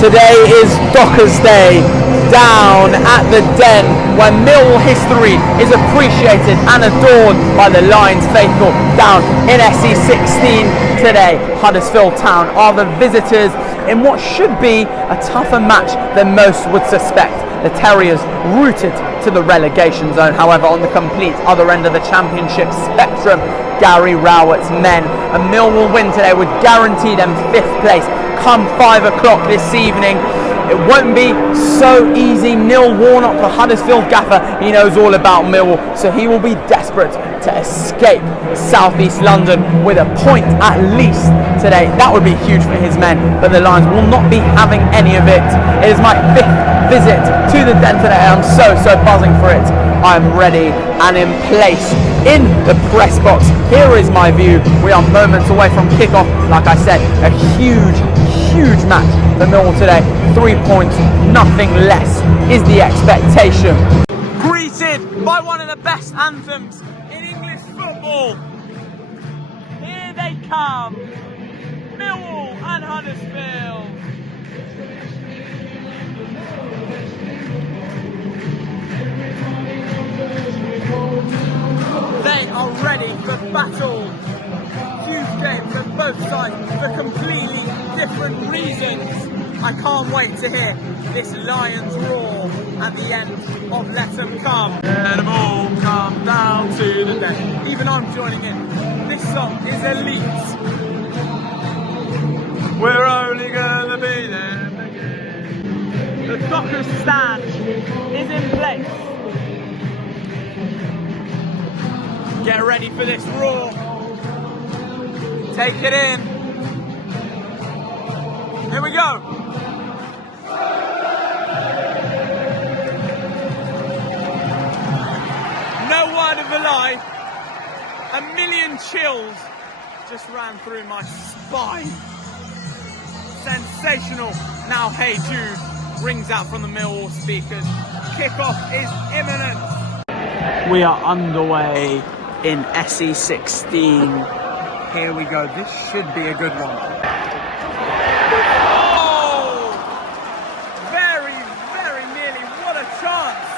Today is Dockers Day down at the Den, where Millwall history is appreciated and adored by the Lions faithful down in SE16 today. Huddersfield Town are the visitors in what should be a tougher match than most would suspect. The Terriers rooted to the relegation zone, however, on the complete other end of the championship spectrum, Gary Rowett's men. A Millwall win today would guarantee them 5th place come 5 o'clock this evening. It won't be so easy. Neil Warnock, the Huddersfield gaffer, he knows all about Millwall, so he will be desperate to escape South East London with a point at least today. That would be huge for his men, but the Lions will not be having any of it. It is my 5th visit to the Den today. I'm so buzzing for it. I'm ready and in place in the press box. Here is my view. We are moments away from kickoff. Like I said, a huge match for Millwall today. 3 points, nothing less is the expectation. Greeted by one of the best anthems in English football. Here they come, Millwall and Huddersfield. They are ready for battle. Huge game for both sides for completely different reasons. I can't wait to hear this Lions roar at the end of Let Them Come. Let them all come down to the Den. Even I'm joining in. This song is elite. We're only gonna be there again. The Dockers stand is in place. Get ready for this roar. Take it in. Here we go. No word of a lie. A million chills just ran through my spine. Sensational. Now Hey Jude rings out from the Millwall speakers. Kickoff is imminent. We are underway in SE16. Here we go. This should be a good one. Oh! Very nearly. What a chance.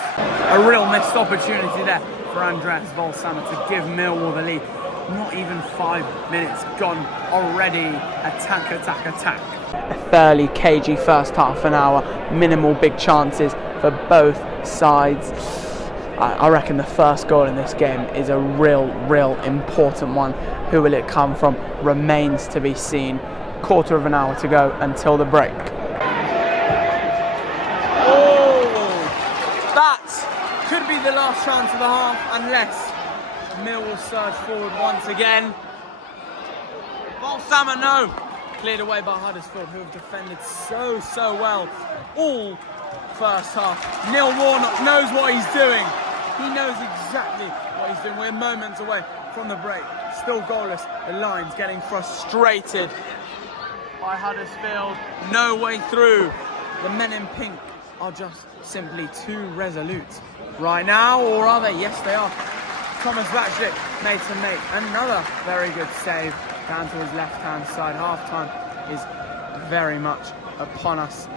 A real missed opportunity there for Andreas Volsamer to give Millwall the lead. Not even 5 minutes gone already. Attack. A fairly cagey first half an hour. Minimal big chances for both sides. I reckon the first goal in this game is a real important one. Who will it come from? Remains to be seen. Quarter of an hour to go until the break. Oh, that could be the last chance of the half, unless Millwall surge forward once again. Volsamer, no. Cleared away by Huddersfield, who have defended so well all first half. Neil Warnock knows what he's doing. He knows exactly what he's doing. We're moments away from the break. Still goalless. The Lions getting frustrated by Huddersfield. No way through. The men in pink are just simply too resolute right now, or are they? Yes, they are. Thomas Batchlick made to make another very good save down to his left-hand side. Half-time is very much upon us.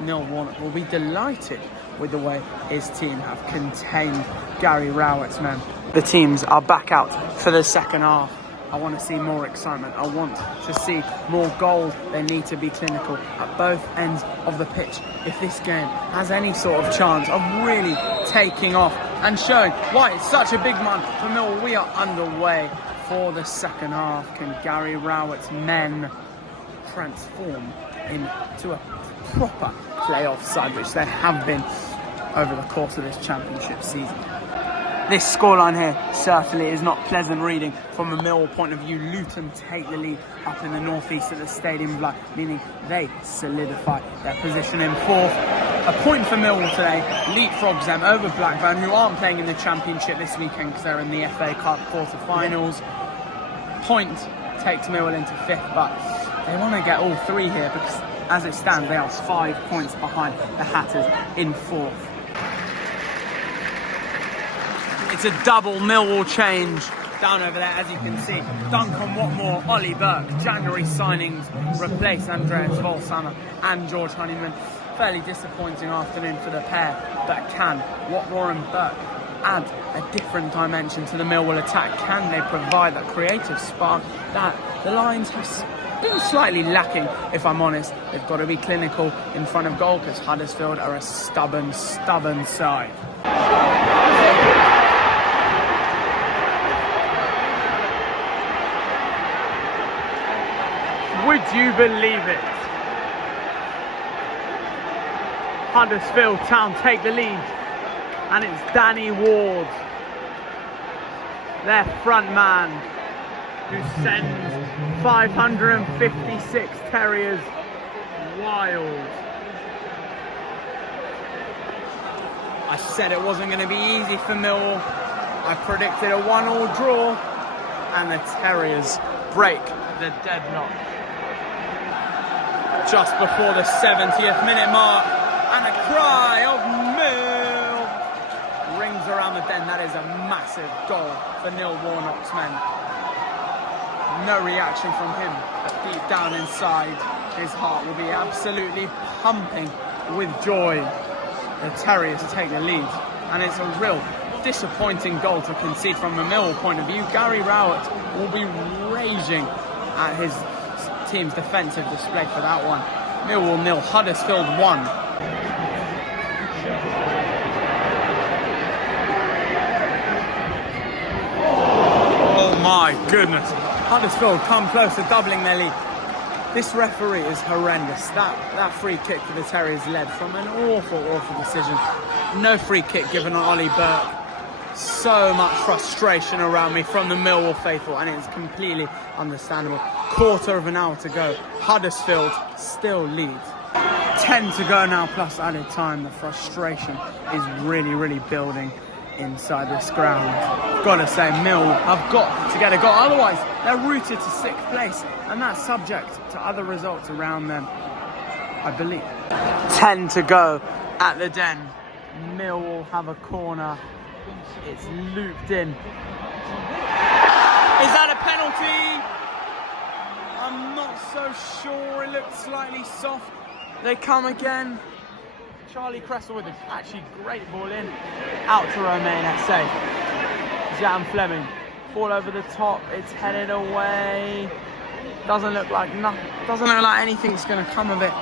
Neil Warnock will be delighted with the way his team have contained Gary Rowett's men. The teams are back out for the second half. I want to see more excitement. I want to see more goals. They need to be clinical at both ends of the pitch if this game has any sort of chance of really taking off and showing why it's such a big month for Millwall. We are underway for the second half. Can Gary Rowett's men transform into a proper playoff side, which they have been over the course of this championship season? This scoreline here certainly is not pleasant reading from a Millwall point of view. Luton take the lead up in the northeast at the Stadium of Light, meaning they solidify their position in 4th. A point for Millwall today leapfrogs them over Blackburn, who aren't playing in the championship this weekend because they're in the FA Cup quarter-finals. Point takes Millwall into 5th, but they want to get all 3 here because as it stands they are 5 points behind the Hatters in 4th. It's a double Millwall change down over there, as you can see. Duncan Watmore, Ollie Burke, January signings replace Andreas Volsammer and George Honeyman. Fairly disappointing afternoon for the pair, but can Watmore and Burke add a different dimension to the Millwall attack? Can they provide that creative spark that the Lions have been slightly lacking, if I'm honest? They've got to be clinical in front of goal, because Huddersfield are a stubborn side. Would you believe it? Huddersfield Town take the lead, and it's Danny Ward, their front man, who sends 556 Terriers wild. I said it wasn't going to be easy for Millwall. I predicted a 1-1 draw, and the Terriers break the deadlock just before the 70th minute mark, and a cry of Mill rings around the den. That is a massive goal for Neil Warnock's men. No reaction from him, but deep down inside, his heart will be absolutely pumping with joy. The Terriers take the lead, and it's a real disappointing goal to concede from a Millwall point of view. Gary Rowett will be raging at his team's defensive display for that one. Millwall 0, Huddersfield 1. Oh my goodness. Huddersfield come close to doubling their lead. This referee is horrendous. That free kick for the Terriers led from an awful decision. No free kick given on Ollie Burke. So much frustration around me from the Millwall faithful, and it's completely understandable. Quarter of an hour to go. Huddersfield still lead. 10 to go now plus added time. The frustration is really building inside this ground. Gotta say, Mill have got to get a goal, otherwise they're rooted to 6th place, and that's subject to other results around them, I believe. 10 to go at the Den. Mill will have a corner. It's looped in. Is that a penalty? I'm not so sure. It looked slightly soft. They come again. Charlie Cresswell with a actually great ball in. Out to Romain Essay. Jan Fleming. Ball over the top. It's headed away. Doesn't look like anything's going to come of it.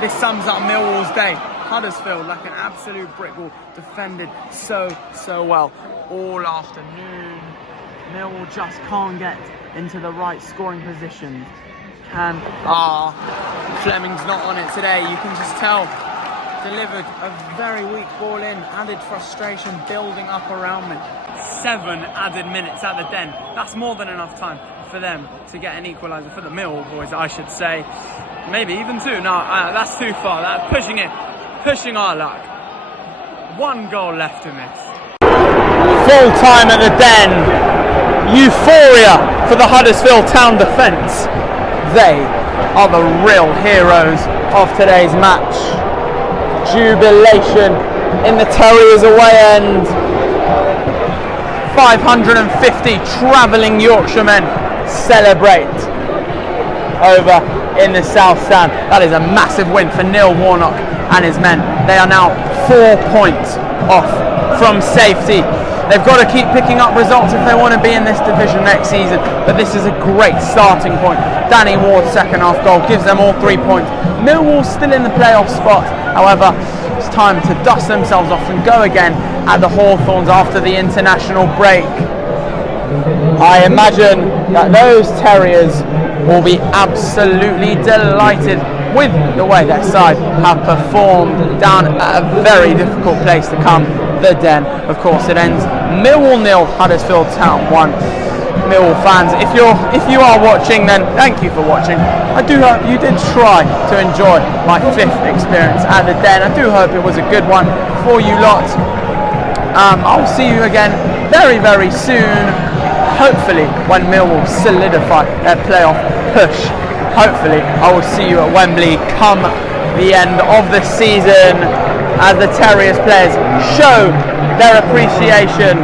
This sums up Millwall's day. Huddersfield, like an absolute brick wall, defended so well all afternoon. Millwall just can't get into the right scoring positions. Fleming's not on it today. You can just tell. Delivered a very weak ball in. Added frustration building up around me. 7 added minutes at the Den. That's more than enough time for them to get an equaliser, for the Millwall boys, I should say. Maybe even 2. No, that's too far. That's pushing it. Pushing our luck. 1 goal left to miss. Full time at the Den. Euphoria for the Huddersfield Town defence. They are the real heroes of today's match. Jubilation in the Terriers away end. 550 travelling Yorkshiremen celebrate over in the South Stand. That is a massive win for Neil Warnock and his men. They are now 4 points off from safety. They've got to keep picking up results if they want to be in this division next season, but this is a great starting point. Danny Ward's second half goal gives them all 3 points. Millwall's still in the playoff spot, however, it's time to dust themselves off and go again at the Hawthorns after the international break. I imagine that those Terriers will be absolutely delighted with the way their side have performed down at a very difficult place to come, the Den. Of course, it ends Millwall 0, Huddersfield Town 1. Millwall fans, if you are watching, then thank you for watching. I do hope you did try to enjoy my 5th experience at the Den. I do hope it was a good one for you lot. I'll see you again very soon. Hopefully when Millwall solidify their playoff push. Hopefully I will see you at Wembley come the end of the season as the Terriers players show their appreciation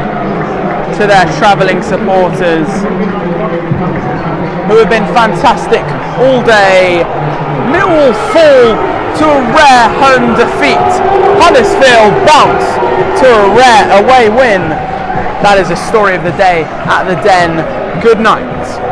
to their travelling supporters, who have been fantastic all day. Millwall fall to a rare home defeat. Huddersfield bounce to a rare away win. That is the story of the day at the Den. Good night.